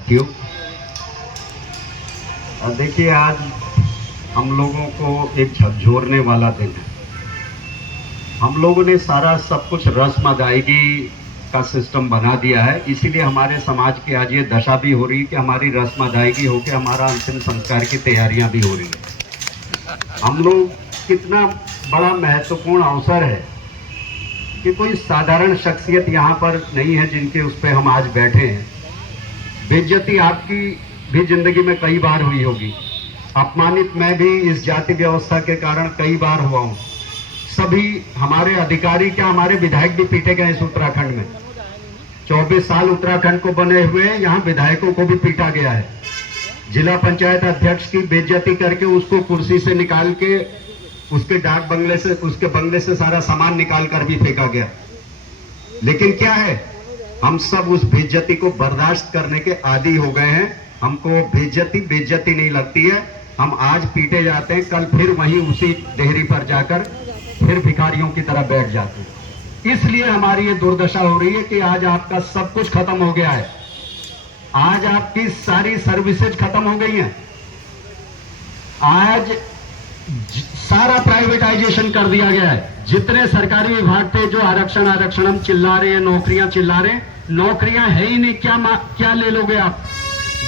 साथियों, देखिए आज हम लोगों को एक झकझोरने वाला दिन है। हम लोगों ने सारा सब कुछ रस्म अदायगी का सिस्टम बना दिया है, इसीलिए हमारे समाज की आज ये दशा भी हो रही है कि हमारी रस्म अदायगी होकर हमारा अंतिम संस्कार की तैयारियां भी हो रही है। हम लोग कितना बड़ा महत्वपूर्ण अवसर है कि कोई साधारण शख्सियत यहाँ पर नहीं है जिनके उस पर हम आज बैठे हैं। बेइज्जती आपकी भी जिंदगी में कई बार हुई होगी, अपमानित मैं भी इस जाति व्यवस्था के कारण कई बार हुआ हूँ। सभी हमारे अधिकारी क्या हमारे विधायक भी पीटे गए इस उत्तराखंड में। 24 साल उत्तराखंड को बने हुए यहाँ विधायकों को भी पीटा गया है। जिला पंचायत अध्यक्ष की बेइज्जती करके उसको कुर्सी से निकाल के उसके डाक बंगले से उसके बंगले से सारा सामान निकाल कर भी फेंका गया। लेकिन क्या है, हम सब उस बेइज्जती को बर्दाश्त करने के आदी हो गए हैं। हमको बेइज्जती नहीं लगती है। हम आज पीटे जाते हैं, कल फिर वहीं उसी डेहरी पर जाकर फिर भिखारियों की तरह बैठ जाते हैं। इसलिए हमारी ये दुर्दशा हो रही है कि आज आपका सब कुछ खत्म हो गया है। आज आपकी सारी सर्विसेज खत्म हो गई हैं। आज सारा प्राइवेटाइजेशन कर दिया गया है। जितने सरकारी विभाग थे जो आरक्षण हम चिल्ला रहे हैं, नौकरियां चिल्ला रहे हैं, नौकरियां है ही नहीं। क्या ले लोगे आप?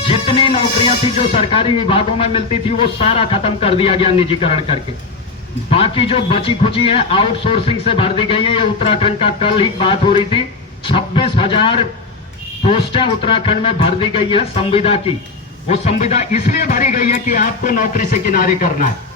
जितनी नौकरियां थी जो सरकारी विभागों में मिलती थी वो सारा खत्म कर दिया गया निजीकरण करके। बाकी जो बची खुची है आउटसोर्सिंग से भर दी गई है। ये उत्तराखंड का कल ही बात हो रही थी, 26,000 पोस्टें उत्तराखंड में भर दी गई है संविदा की। वो संविदा इसलिए भरी गई है कि आपको नौकरी से किनारे करना है।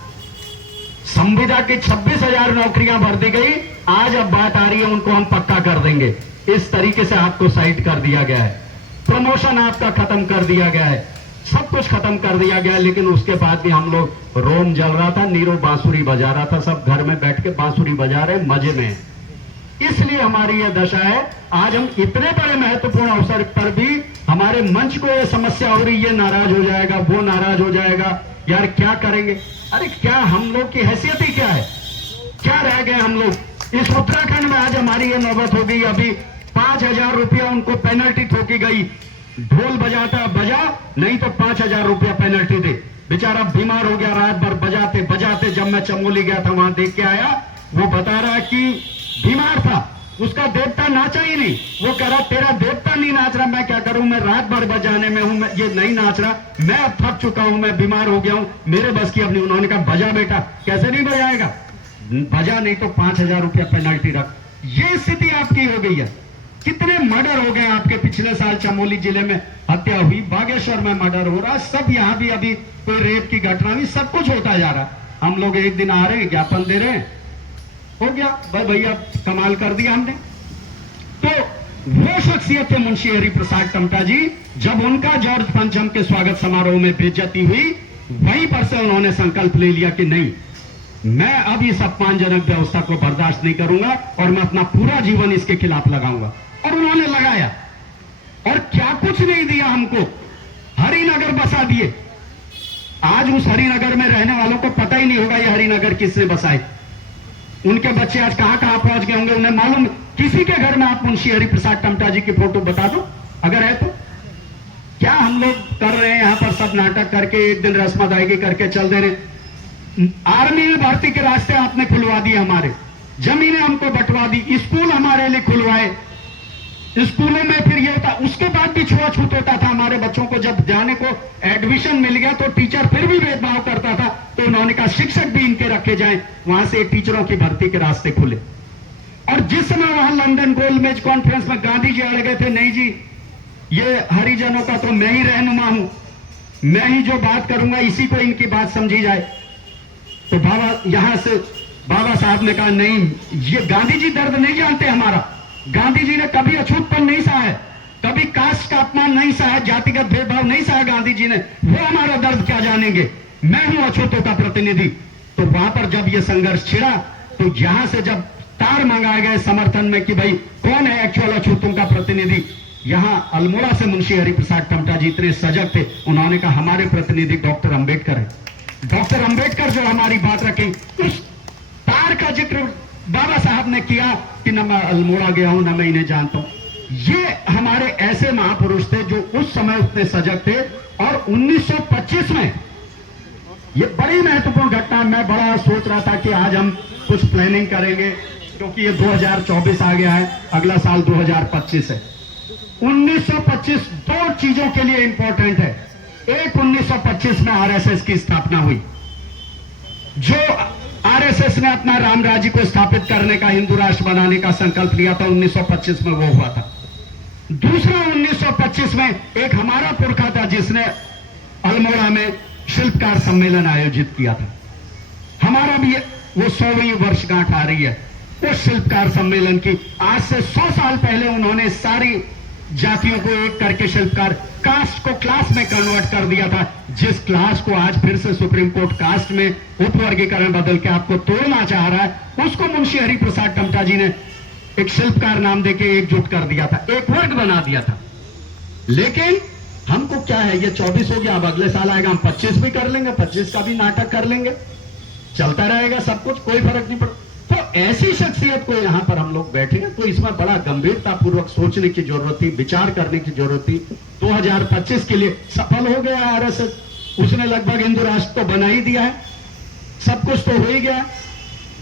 संविदा की 26,000 नौकरियां भर दी गई। आज अब बात आ रही है उनको हम पक्का कर देंगे। इस तरीके से आपको साइड कर दिया गया है। प्रमोशन आपका खत्म कर दिया गया है, सब कुछ खत्म कर दिया गया है। लेकिन उसके बाद भी हम लोग, रोम जल रहा था, नीरो बांसुरी बजा रहा था, सब घर में बैठ के बांसुरी बजा रहे, मजे में। इसलिए हमारी यह दशा है। आज हम इतने बड़े महत्वपूर्ण अवसर पर भी हमारे मंच को यह समस्या हो रही है, नाराज हो जाएगा, वो नाराज हो जाएगा, यार क्या करेंगे। अरे क्या हम लोग की हैसियत ही क्या है? क्या रह गए हम लोग इस उत्तराखंड में? आज हमारी ये नौबत हो गई। अभी 5,000 रुपया उनको पेनल्टी ठोकी गई। ढोल बजाता बजा, नहीं तो 5,000 रुपया पेनल्टी दे। बेचारा बीमार हो गया, रात भर बजाते बजाते। जब मैं चमोली गया था वहां देख के आया, वो बता रहा कि बीमार था, उसका देवता नाचा ही नहीं। वो कह रहा तेरा देवता नहीं नाच रहा, मैं क्या करूं, मैं रात भर बजाने में हूं, ये नहीं नाच रहा, मैं अब थक चुका हूं, मैं बीमार हो गया हूं, मेरे बस की अब नहीं। उन्होंने कहा बजा बेटा। कैसे नहीं बजाएगा? बजा, नहीं तो 5,000 रुपया पेनल्टी रख। ये स्थिति आपकी हो गई है। कितने मर्डर हो गए आपके? पिछले साल चमोली जिले में हत्या हुई, बागेश्वर में मर्डर हो रहा, सब यहां भी अभी कोई रेप की घटना हुई, सब कुछ होता जा रहा। हम लोग एक दिन आ रहे हैं, ज्ञापन दे रहे हैं, हो गया भाई, भैया कमाल कर दिया हमने। तो वो शख्सियत थे मुंशी हरिप्रसाद टमटा जी। जब उनका जॉर्ज पंचम के स्वागत समारोह में बेइज्जती हुई, वहीं पर से उन्होंने संकल्प ले लिया कि नहीं, मैं अब इस अपमानजनक व्यवस्था को बर्दाश्त नहीं करूंगा और मैं अपना पूरा जीवन इसके खिलाफ लगाऊंगा। और उन्होंने लगाया, और क्या कुछ नहीं दिया हमको, हरिनगर बसा दिए। आज उस हरिनगर में रहने वालों को पता ही नहीं होगा ये हरिनगर किसने बसाए। उनके बच्चे आज कहां कहां पहुंच गए होंगे उन्हें मालूम। किसी के घर में आप मुंशी हरिप्रसाद टमटा जी की फोटो बता दो अगर है तो। क्या हम लोग कर रहे हैं यहां पर? सब नाटक करके एक दिन रस्म अदायगी करके चल दे रहे। आर्मी में भर्ती के रास्ते आपने खुलवा दिए, हमारे जमीनें हमको बंटवा दी, स्कूल हमारे लिए खुलवाए। स्कूलों में फिर ये होता, उसके बाद भी छुआछूत होता था हमारे बच्चों को। जब जाने को एडमिशन मिल गया तो टीचर फिर भी भेदभाव करता था, तो उन्होंने कहा शिक्षक भी इनके रखे जाएं। वहां से टीचरों की भर्ती के रास्ते खुले। और जिस समय वहां लंदन गोलमेज कॉन्फ्रेंस में गांधी जी अड़ गए थे, नहीं जी ये हरिजनों का तो मैं ही रहनुमा हूं, मैं ही जो बात करूंगा इसी को इनकी बात समझी जाए। तो यहां से बाबा साहब ने कहा नहीं, ये गांधी जी दर्द नहीं जानते हमारा। गांधी जी ने कभी अछूतपन नहीं सहा है, कभी कास्ट का अपमान नहीं सहा है, जातिगत भेदभाव नहीं सहा गांधी जी ने। वो हमारा दर्द क्या जानेंगे? मैं हूं अछूतों का प्रतिनिधि। तो वहां पर जब ये संघर्ष छिड़ा, तो यहां से जब तार मंगाए गए समर्थन में कि भाई कौन है एक्चुअल अछूतों का प्रतिनिधि, यहां अल्मोड़ा से मुंशी हरिप्रसाद टमटा जी इतने सजग थे, उन्होंने कहा हमारे प्रतिनिधि डॉक्टर अंबेडकर है। डॉक्टर अंबेडकर जो हमारी बात रखें, उस तार का जिक्र बाबा साहब ने किया कि न मैं अल्मोड़ा गया हूं, न मैं इन्हें जानता हूं। ये हमारे ऐसे महापुरुष थे जो उस समय उतने सजग थे। और 1925 में ये बड़ी महत्वपूर्ण घटना, मैं बड़ा सोच रहा था कि आज हम कुछ प्लानिंग करेंगे, क्योंकि ये 2024 आ गया है, अगला साल 2025 है। 1925 दो चीजों के लिए इंपॉर्टेंट है। एक, 1925 में आरएसएस की स्थापना हुई। जो आरएसएस ने अपना राम राज्य को स्थापित करने का, हिंदू राष्ट्र बनाने का संकल्प लिया था, 1925 में वो हुआ था। दूसरा, 1925 में एक हमारा पुरखा था जिसने अल्मोड़ा में शिल्पकार सम्मेलन आयोजित किया था। हमारा भी वो 100वीं वर्षगांठ आ रही है उस शिल्पकार सम्मेलन की। आज से 100 साल पहले उन्होंने सारी जातियों को एक करके शिल्पकार कास्ट को क्लास में कन्वर्ट कर दिया था। जिस क्लास को आज फिर से सुप्रीम कोर्ट कास्ट में उपवर्गीकरण बदल के आपको तोड़ना चाह रहा है, उसको मुंशी हरिप्रसाद टमटा जी ने एक शिल्पकार नाम देके एकजुट कर दिया था, एक वर्ग बना दिया था। लेकिन हमको क्या है, ये 24 हो गया, अब अगले साल आएगा, हम 25 भी कर लेंगे, 25 का भी नाटक कर लेंगे, चलता रहेगा सब कुछ, कोई फर्क नहीं पड़ता। तो ऐसी शख्सियत को यहां पर हम लोग बैठे हैं, तो इसमें बड़ा गंभीरतापूर्वक सोचने की जरूरत थी, विचार करने की जरूरत थी। 2025 के लिए सफल हो गया आरएसएस, उसने लगभग हिंदू राष्ट्र तो बना ही दिया है, सब कुछ तो हो ही गया।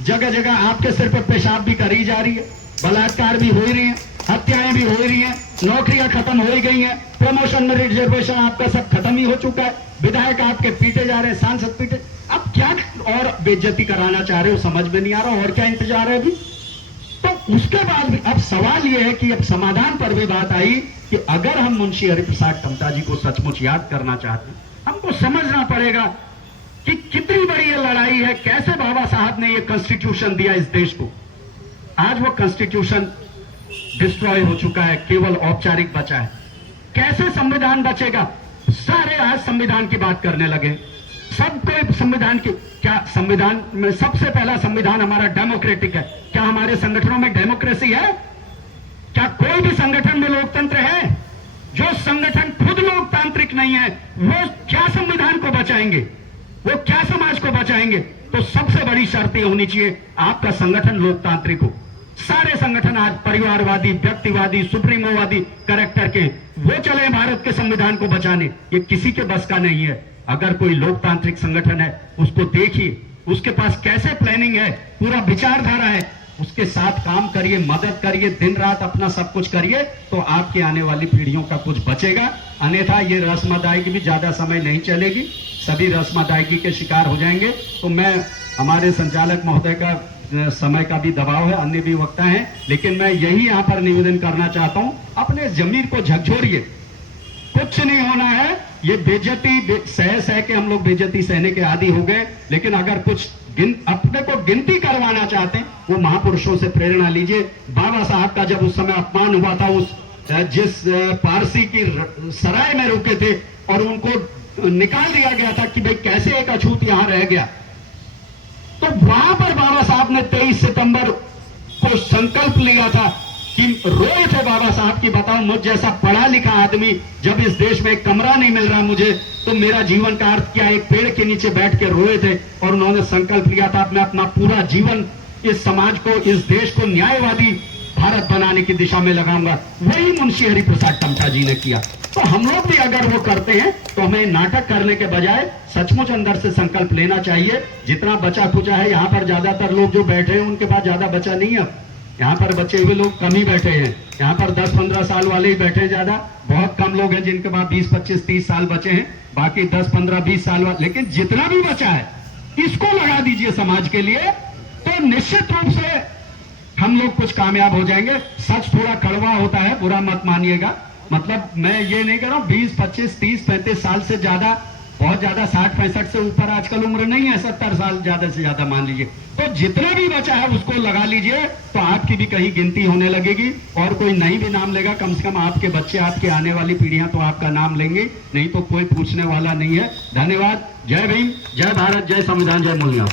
जगह जगह आपके सिर पर पेशाब भी करी जा रही है, बलात्कार भी हो ही रही है, हत्याएं भी हो ही रही हैं, नौकरियां खत्म हो ही गई हैं, प्रमोशन में रिजर्वेशन आपका सब खत्म ही हो चुका है, विधायक आपके पीटे जा रहे हैं, सांसद पीटे। अब क्या और बेइज्जती कराना चाह रहे हो, समझ में नहीं आ रहा, और क्या इंतजार है अभी। तो उसके बाद भी अब सवाल यह है कि अब समाधान पर भी बात आई कि अगर हम मुंशी हरिप्रसाद टमटा जी को सचमुच याद करना चाहते हैं, हमको समझना पड़ेगा कि कितनी बड़ी ये लड़ाई है, कैसे बाबा साहब ने ये कॉन्स्टिट्यूशन दिया इस देश को। आज वो कॉन्स्टिट्यूशन डिस्ट्रॉय हो चुका है, केवल औपचारिक बचा है। कैसे संविधान बचेगा? सारे आज संविधान की बात करने लगे, सब कोई संविधान की, क्या संविधान में सबसे पहला संविधान हमारा डेमोक्रेटिक है? क्या हमारे संगठनों में डेमोक्रेसी है? क्या कोई भी संगठन में लोकतंत्र है? जो संगठन खुद लोकतांत्रिक नहीं है, वो क्या संविधान को बचाएंगे, वो क्या समाज को बचाएंगे? तो सबसे बड़ी शर्त यह होनी चाहिए, आपका संगठन लोकतांत्रिक हो। सारे संगठन आज परिवारवादी, व्यक्तिवादी, सुप्रीमोवादी कैरेक्टर के, वो चले भारत के संविधान को बचाने, ये किसी के बस का नहीं है। अगर कोई लोकतांत्रिक संगठन है, उसको देखिए, उसके पास कैसे प्लानिंग है, पूरा विचारधारा है, उसके साथ काम करिए, मदद करिए, दिन रात अपना सब कुछ करिए, तो आपकी आने वाली पीढ़ियों का कुछ बचेगा। अन्यथा ये रस्म अदायगी भी ज्यादा समय नहीं चलेगी, सभी रस्म अदायगी के शिकार हो जाएंगे। तो मैं, हमारे संचालक महोदय का समय का भी दबाव है, अन्य भी वक्ता हैं, लेकिन मैं यही यहां पर निवेदन करना चाहता हूं, अपने जमीर को झकझोरिए, कुछ नहीं होना है। ये बेइज्जती सह के हम लोग बेइज्जती सहने के आदी हो गए, लेकिन अगर कुछ अपने को गिनती करवाना चाहते हैं, वो महापुरुषों से प्रेरणा लीजिए। बाबा साहब का जब उस समय अपमान हुआ था, उस जिस पारसी की सराय में रुके थे और उनको निकाल दिया गया था कि भाई कैसे एक अछूत यहां रह गया, तो वहां पर बाबा साहब ने 23 सितंबर को संकल्प लिया था कि रोए थे बाबा साहब की, बताओ मुझ जैसा पढ़ा लिखा आदमी जब इस देश में एक कमरा नहीं मिल रहा मुझे, तो मेरा जीवन का अर्थ क्या? एक पेड़ के नीचे बैठ के रोए थे और उन्होंने संकल्प लिया था, मैं अपना पूरा जीवन इस समाज को, इस देश को न्यायवादी भारत बनाने की दिशा में लगाऊंगा। वही मुंशी हरिप्रसाद टमटा जी ने किया। तो हम लोग भी अगर वो करते हैं, तो हमें नाटक करने के बजाय सचमुच अंदर से संकल्प लेना चाहिए। जितना बचा खुचा है, यहाँ पर ज्यादातर लोग जो बैठे हैं उनके पास ज्यादा बचा नहीं है, यहाँ पर बचे हुए लोग कम ही बैठे हैं। यहाँ पर 10-15 साल वाले ही बैठे हैं, ज्यादा बहुत कम लोग हैं जिनके पास 20, 25, 30 साल बचे हैं, बाकी 10, 15, 20 साल वाले। लेकिन जितना भी बचा है, इसको लगा दीजिए समाज के लिए, तो निश्चित रूप से हम लोग कुछ कामयाब हो जाएंगे। सच थोड़ा कड़वा होता है, बुरा मत मानिएगा। मतलब मैं ये नहीं कह रहा हूं 20, 25, 30, 35 साल से ज्यादा, बहुत ज्यादा 60-65 से ऊपर आजकल उम्र नहीं है, 70 साल ज्यादा से ज्यादा मान लीजिए। तो जितना भी बचा है उसको लगा लीजिए, तो आपकी भी कहीं गिनती होने लगेगी। और कोई नहीं भी नाम लेगा, कम से कम आपके बच्चे, आपके आने वाली पीढ़ियां तो आपका नाम लेंगे, नहीं तो कोई पूछने वाला नहीं है। धन्यवाद। जय भीम, जय भारत, जय संविधान, जय मूल्य।